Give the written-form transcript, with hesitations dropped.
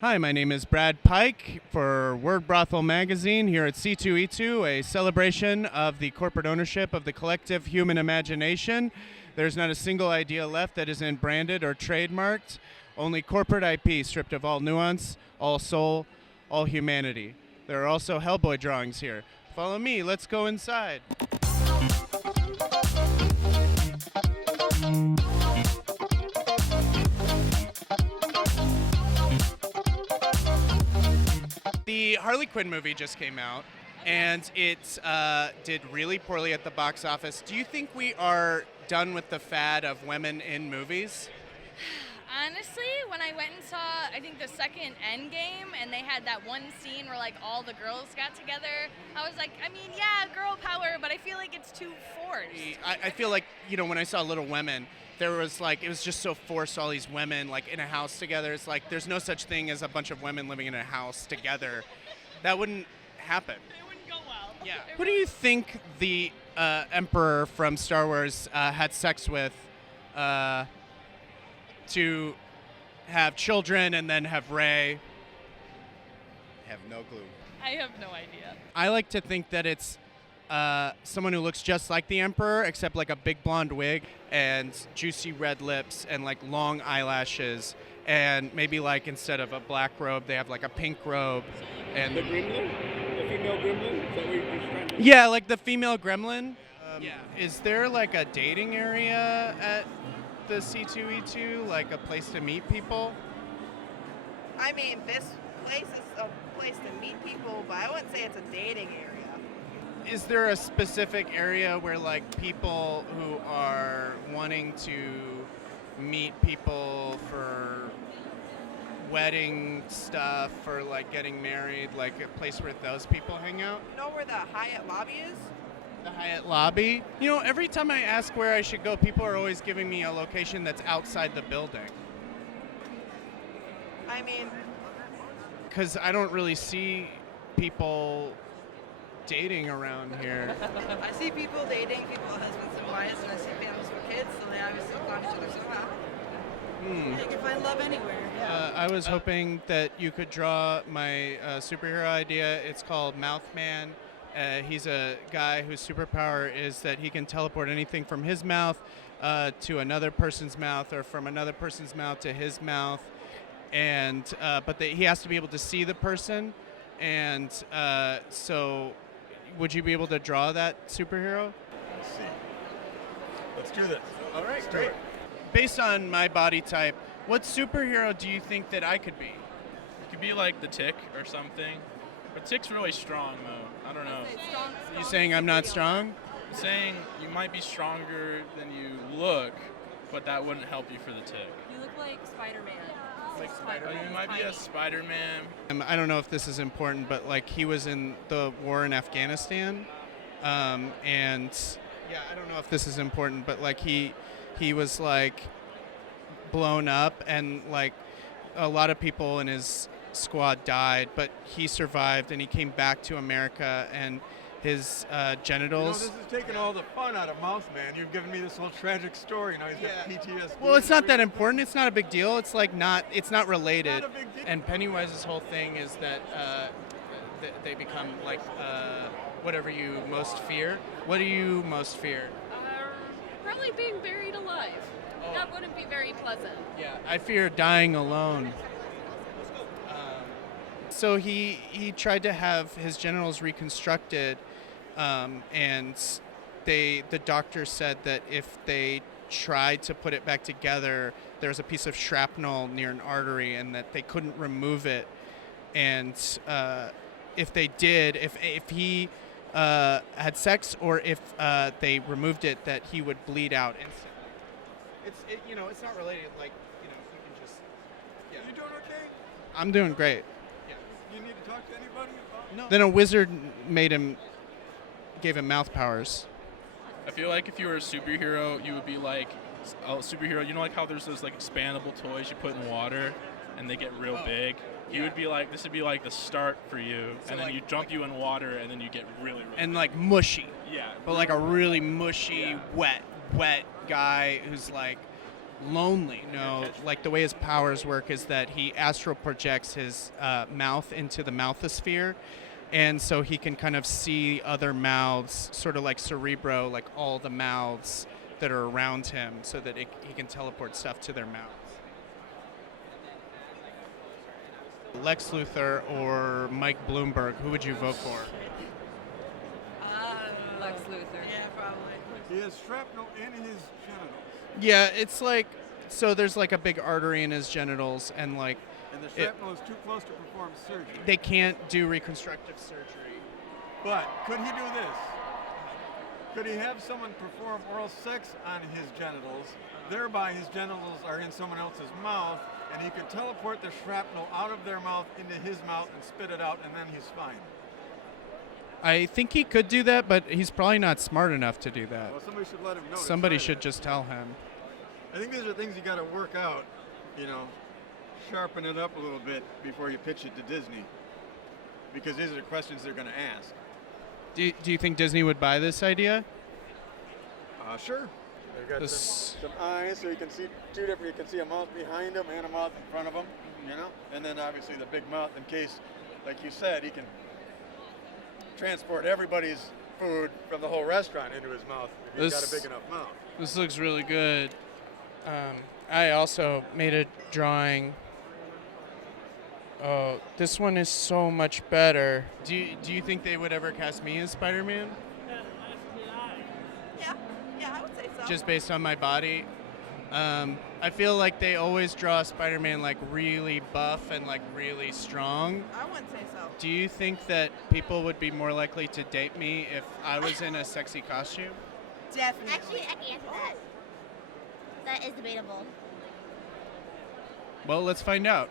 Hi, my name is Brad Pike for Word Brothel Magazine here at C2E2, a celebration of the corporate ownership of the collective human imagination. There's not a single idea left that isn't branded or trademarked, only corporate IP stripped of all nuance, all soul, all humanity. There are also Hellboy drawings here. Follow me, let's go inside. The Harley Quinn movie just came out, and it did really poorly at the box office. Do you think we are done with the fad of women in movies? Honestly, when I went and saw, I think the second Endgame, and they had that one scene where like all the girls got together, I was like, I mean, yeah, girl power, but I feel like it's too forced. I feel like, when I saw Little Women, there was like, it was just so forced, all these women like in a house together. It's like, there's no such thing as a bunch of women living in a house together. That wouldn't happen. It wouldn't go well. Yeah. Who do you think the Emperor from Star Wars had sex with to have children and then have Rey? Have no clue. I have no idea. I like to think that it's someone who looks just like the Emperor, except like a big blonde wig and juicy red lips and like long eyelashes, and maybe like instead of a black robe, they have like a pink robe. And The gremlin? The female gremlin? Is that what you're trying to yeah, like the female gremlin. Yeah. Is there like a dating area at the C2E2, like a place to meet people? I mean, this place is a place to meet people, but I wouldn't say it's a dating area. Is there a specific area where like people who are wanting to meet people for wedding stuff or like getting married, like a place where those people hang out? You know where the Hyatt lobby is? The Hyatt lobby? Every time I ask where I should go, people are always giving me a location that's outside the building. I mean, Because I don't really see people dating around here. I see people dating, people with husbands and wives, and I see families with kids, so they obviously find each other somehow. Hmm. You can find love anywhere. Yeah. I was hoping that you could draw my superhero idea. It's called Mouthman. He's a guy whose superpower is that he can teleport anything from his mouth to another person's mouth, or from another person's mouth to his mouth. And but he has to be able to see the person. And so, would you be able to draw that superhero? Let's see. Let's do this. All right, great. Based on my body type, what superhero do you think that I could be? It could be like the Tick or something. But Tick's really strong, though. I don't know. You saying I'm not strong? I'm saying you might be stronger than you look, but that wouldn't help you for the Tick. You look like Spider-Man. Like Spider-Man? You might be a Spider-Man. I don't know if this is important, but like he was in the war in Afghanistan, and yeah, I don't know if this is important, but like he was like blown up, and like a lot of people in his squad died, but he survived and he came back to America, and his genitals. This is taking all the fun out of Mouthman. You've given me this whole tragic story. Now he's got PTSD. Well, it's not that important. It's not a big deal. It's like it's not related. Not a big deal. And Pennywise's whole thing is that they become like whatever you most fear. What do you most fear? Probably being buried alive. That wouldn't be very pleasant. Yeah, I fear dying alone. So he tried to have his genitals reconstructed, and the doctor said that if they tried to put it back together, there was a piece of shrapnel near an artery, and that they couldn't remove it. And if they did, if he had sex, or if they removed it, that he would bleed out instantly. It's not related. Like, we can just. Yeah. You doing okay? I'm doing great. You need to talk to anybody about? No. Then a wizard gave him mouth powers. I feel like if you were a superhero, you would be like a superhero. You know, like how there's those like expandable toys you put in water, and they get real big. You would be like, this would be like the start for you, So and then like- you jump you in water, and then you get really And like mushy, yeah. but like a really mushy, wet guy who's like lonely. No, like the way his powers work is that he astral projects his mouth into the mouthosphere, and so he can kind of see other mouths, sort of like Cerebro, like all the mouths that are around him, so that he can teleport stuff to their mouths. Lex Luthor or Mike Bloomberg, who would you vote for? Lex Luthor. Yeah, probably. He has shrapnel in his genitals. Yeah, it's like, so there's like a big artery in his genitals, and like And the shrapnel is too close to perform surgery. they can't do reconstructive surgery. But could he do this? Could he have someone perform oral sex on his genitals, thereby his genitals are in someone else's mouth, and he could teleport the shrapnel out of their mouth into his mouth and spit it out, and then he's fine. I think he could do that, but he's probably not smart enough to do that. Well, somebody should let him know. to Somebody try should that. just tell him. I think these are things you got to work out, you know, sharpen it up a little bit before you pitch it to Disney, because these are the questions they're going to ask. Do you think Disney would buy this idea? Sure. They've got This- some eyes, so you can see two different. You can see a mouth behind them and a mouth in front of them, you know, and then obviously the big mouth in case, like you said, he can transport everybody's food from the whole restaurant into his mouth if he's got a big enough mouth. This looks really good. I also made a drawing. Oh, this one is so much better. Do you think they would ever cast me as Spider-Man? Yeah, I would say so. Just based on my body? I feel like they always draw Spider-Man like really buff and like really strong. I wouldn't say so. Do you think that people would be more likely to date me if I was in a sexy costume? Definitely. Actually, I can answer that. That is debatable. Well, let's find out.